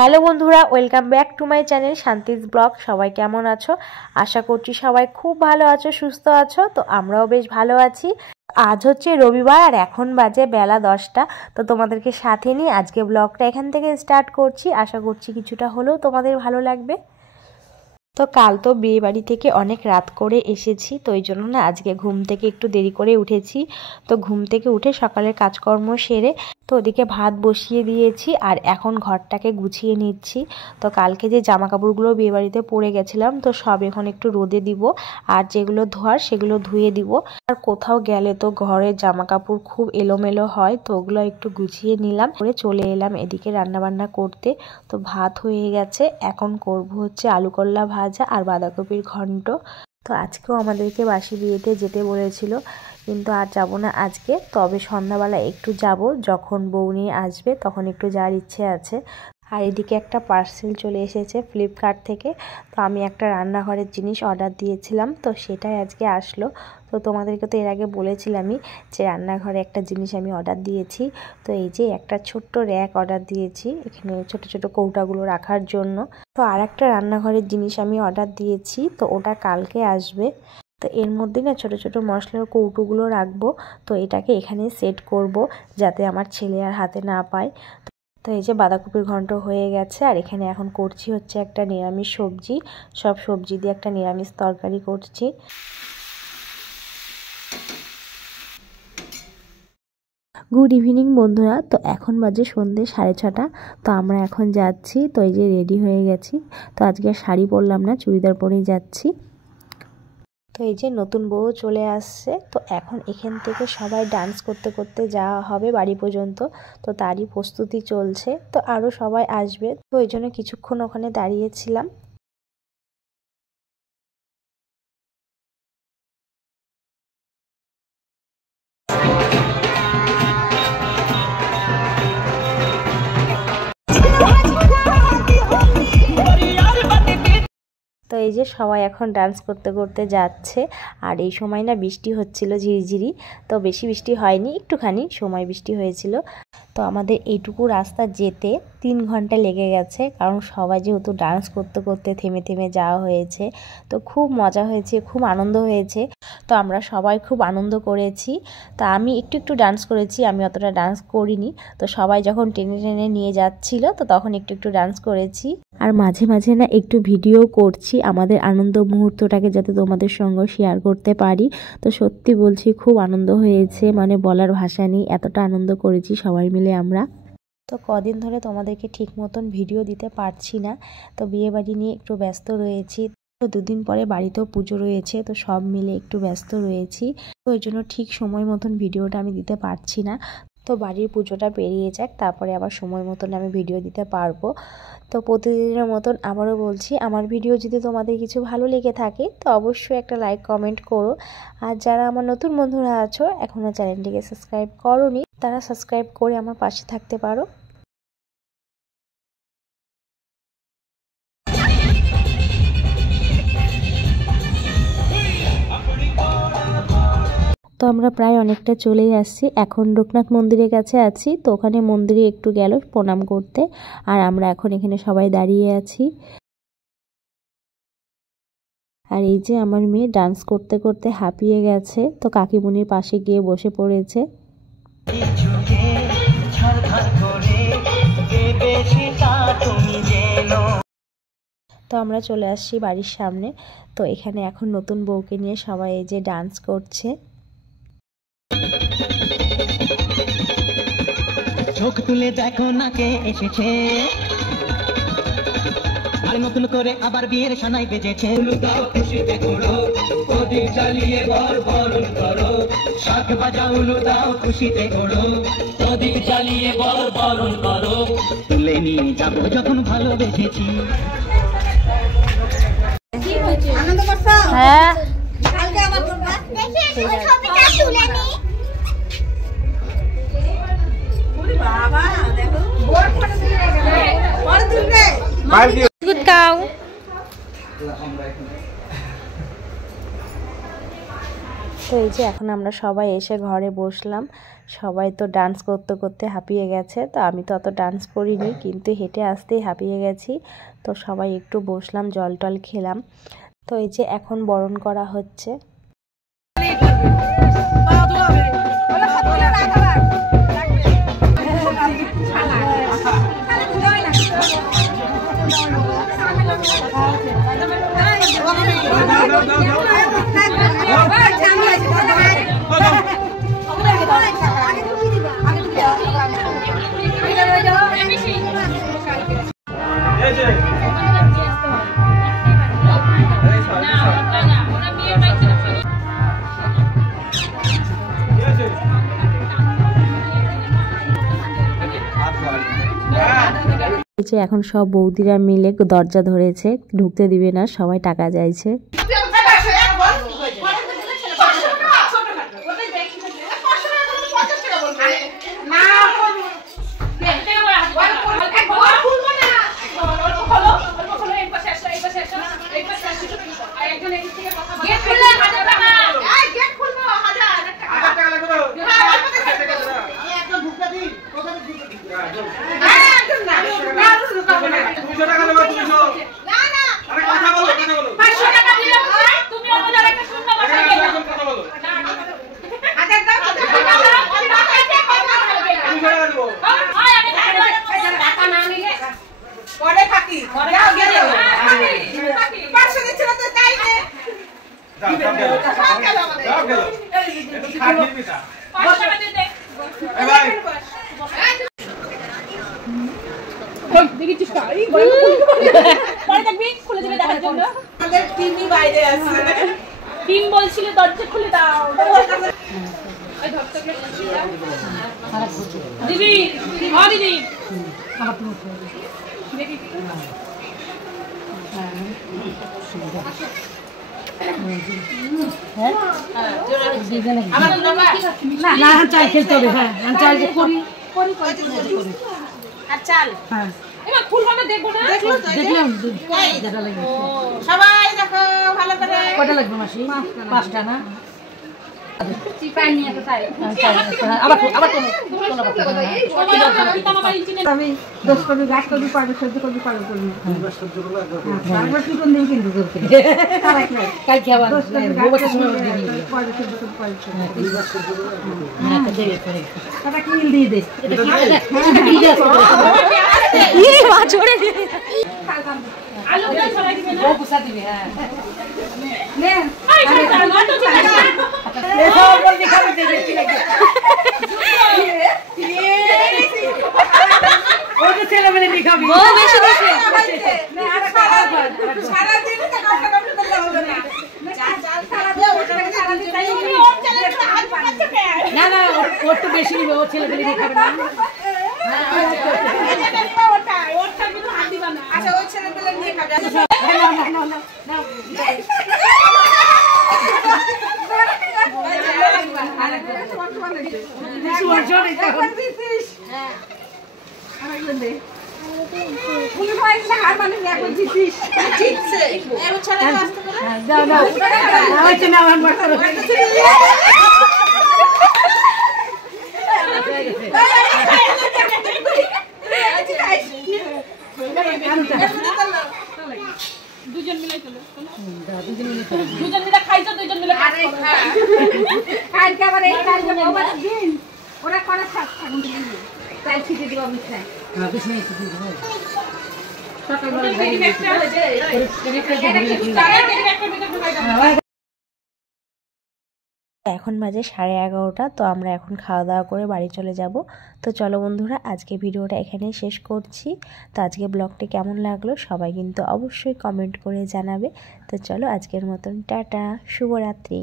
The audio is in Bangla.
হ্যালো বন্ধুরা, welcome back to my channel Shanti's blog. সবাই কেমন আছো? আশা করছি সবাই খুব ভালো আছো, সুস্থ আছো। তো আমরাও বেশ ভালো আছি। আজ হচ্ছে রবিবার আর এখন বাজে বেলা 10টা। তো তোমাদেরকে সাথে নিয়ে আজকে ব্লগটা এখান থেকে স্টার্ট করছি। আশা করছি কিছুটা হলেও তোমাদের ভালো লাগবে। তো কাল তো বিয়ে বাড়ি থেকে অনেক রাত করে এসেছি, তো এই জন্য না আজকে ঘুম থেকে একটু দেরি করে উঠেছি। তো ঘুম থেকে উঠে সকালের কাজকর্ম সেরে তো ওদিকে ভাত বসিয়ে দিয়েছি আর এখন ঘরটাকে গুছিয়ে নিচ্ছি। তো কালকে যে জামা কাপড়গুলো বিয়ে বাড়িতে পরে গেছিলাম, তো সব এখন একটু রোদে দিব আর যেগুলো ধোয়ার সেগুলো ধুয়ে দিব। আর কোথাও গেলে তো ঘরের জামা কাপড় খুব এলোমেলো হয়, তো ওগুলো একটু গুছিয়ে নিলাম, করে চলে এলাম এদিকে রান্নাবান্না করতে। তো ভাত হয়ে গেছে, এখন করব হচ্ছে আলু করলা ভাজা আর বাঁধাকপির ঘন্ট। তো আজকেও আমাদেরকে বাসি বিয়েতে যেতে বলেছিল, কিন্তু আর যাব না আজকে। তবে সন্ধ্যাবেলা একটু যাব, যখন বউ নিয়ে আসবে তখন একটু যাওয়ার ইচ্ছে আছে। আর এদিকে একটা পার্সেল চলে এসেছে ফ্লিপকার্ট থেকে। তো আমি একটা রান্নাঘরের জিনিস অর্ডার দিয়েছিলাম, তো সেটাই আজকে আসলো। তো তোমাদেরকে তো এর আগে বলেছিলামই যে রান্নাঘরে একটা জিনিস আমি অর্ডার দিয়েছি। তো এই যে একটা ছোট্ট র্যাক অর্ডার দিয়েছি, এখানে ছোট ছোট কৌটাগুলো রাখার জন্য। তো আর একটা রান্নাঘরের জিনিস আমি অর্ডার দিয়েছি, তো ওটা কালকে আসবে। তো এর মধ্যে না ছোট ছোট মশলার কৌটোগুলো রাখবো। তো এটাকে এখানে সেট করব, যাতে আমার ছেলে আর হাতে না পায়। তো এই যে বাঁধাকপির ঘন্ট হয়ে গেছে, আর এখানে এখন করছি হচ্ছে একটা নিরামিষ সবজি। সব সবজি দিয়ে একটা নিরামিষ তরকারি করছি। গুড ইভিনিং বন্ধুরা। তো এখন বাজে সন্ধ্যে 6:30। তো আমরা এখন যাচ্ছি। তো এই যে রেডি হয়ে গেছি। তো আজকে শাড়ি পরলাম না, চুড়িদার পরেই যাচ্ছি। তো এই যে নতুন বউ চলে আসছে। তো এখন এখান থেকে সবাই ডান্স করতে করতে যাওয়া হবে বাড়ি পর্যন্ত। তো তারই প্রস্তুতি চলছে। তো আরও সবাই আসবে, তো এই জন্য কিছুক্ষণ ওখানে দাঁড়িয়েছিলাম। তো এই যে সবাই এখন ডান্স করতে করতে যাচ্ছে। আর এই সময় না বৃষ্টি হচ্ছিল ঝিরিঝিরি। তো বেশি বৃষ্টি হয়নি, একটুখানি সময় বৃষ্টি হয়েছিল। তো আমাদের এইটুকু রাস্তা যেতে 3 ঘন্টা লেগে গেছে, কারণ সবাই যেহেতু ডান্স করতে করতে থেমে থেমে যাওয়া হয়েছে। তো খুব মজা হয়েছে, খুব আনন্দ হয়েছে। তো আমরা সবাই খুব আনন্দ করেছি। তা আমি একটু একটু ডান্স করেছি, আমি অতটা ডান্স করিনি। তো সবাই যখন টেনে টেনে নিয়ে যাচ্ছিল, তো তখন একটু একটু ডান্স করেছি। আর মাঝে মাঝে না একটু ভিডিও করছি আমাদের আনন্দ মুহূর্তটাকে, যাতে তোমাদের সঙ্গে শেয়ার করতে পারি। তো সত্যি বলছি খুব আনন্দ হয়েছে, মানে বলার ভাষা নেই, এতটা আনন্দ করেছি সবাই মিলে আমরা। তো কদিন ধরে তোমাদেরকে ঠিক মতন ভিডিও দিতে পারছি না, তো বিয়ে বাড়ি নিয়ে একটু ব্যস্ত রয়েছি। তো 2 দিন পরে বাড়িতেও পুজো রয়েছে, তো সব মিলে একটু ব্যস্ত রয়েছি। তো ওই জন্য ঠিক সময় মতন ভিডিওটা আমি দিতে পারছি না। তো বাড়ির পুজোটা পেরিয়ে যাক, তারপরে আবার সময় মতন আমি ভিডিও দিতে পারবো। তো প্রতিদিনের মতন আবারও বলছি, আমার ভিডিও যদি তোমাদের কিছু ভালো লেগে থাকে তো অবশ্যই একটা লাইক কমেন্ট করো। আর যারা আমার নতুন বন্ধুরা আছো, এখনও চ্যানেলটিকে সাবস্ক্রাইব করোনি, তারা সাবস্ক্রাইব করে আমার পাশে থাকতে পারো। তো আমরা প্রায় অনেকটা চলেই আসছি, এখন লোকনাথ মন্দিরের কাছে আছি। তো ওখানে মন্দিরে একটু গেল প্রণাম করতে, আর আমরা এখন এখানে সবাই দাঁড়িয়ে আছি। আর এই যে আমার মেয়ে ডান্স করতে করতে হাঁপিয়ে গেছে, তো কাকিমুনির পাশে গিয়ে বসে পড়েছে। তো আমরা চলে আসছি বাড়ির সামনে। তো এখানে এখন নতুন বউকে নিয়ে সবাই এই যে ডান্স করছে। চোখ তুলে দেখো না কে এসেছে, আর নতুন করে আবার বিয়ের সানাই বেজেছে। উলুদাও খুশিতে ঘোরো, প্রদীপ জ্বালিয়ে বরণ করো। শাক বাজাও উলুদাও খুশিতে ঘোরো, প্রদীপ জ্বালিয়ে বরণ করো। তুলে নিয়ে যাবো যখন ভালোবেসেছি। আনন্দ করছো? হ্যাঁ, কালকে আবার করবা। দেখি ওই ছবিটা তুলে নি। ওরে বাবা, দেখো বড় ফটো তুলে রেখে বড় তুলবে। Good cow. তো এই যে এখন আমরা সবাই এসে ঘরে বসলাম। সবাই তো ডান্স করতে করতে হাঁপিয়ে গেছে, তো আমি তো অত ডান্স করিনি, কিন্তু হেঁটে আসতেই হাঁপিয়ে গেছি। তো সবাই একটু বসলাম, জল টল খেলাম। তো এই যে এখন বরণ করা হচ্ছে। যে এখন সব বৌদিরা মিলে দরজা ধরেছে, ঢুকতে দিবে না, সবাই টাকা চাইছে। টিম বলছিল দরজা খুলে দাও। দিদি দিদি খেলতে হবে। হ্যাঁ চাল সবাই দেখো ভালো করে। কটা লাগবে মাসি? 5টা না? আমি 10 করবি, 10 করবি, পারবে, সহ্য করবি, পারবে করবি। কিন্তু কালকে আবার কিল দিয়ে দে। না না ওর তো বেশি নিবে, ওর ছেলে পেলে খাবে না। আচ্ছা ওই ছেলে পেলে নিয়ে খাবে। দুজন মিলে খাইছো, দুজন মিলে খাই খাবার। এই দিন ওরা করে তাই ছিটে দিব মিঠাই। এখন বাজে 11:30। তো আমরা এখন খাওয়া দাওয়া করে বাড়ি চলে যাব। তো চলো বন্ধুরা, আজকে ভিডিওটা এখানেই শেষ করছি। তো আজকে ব্লগটি কেমন লাগলো সবাই কিন্তু অবশ্যই কমেন্ট করে জানাবে। তো চলো আজকের মতন টাটা, শুভরাত্রি।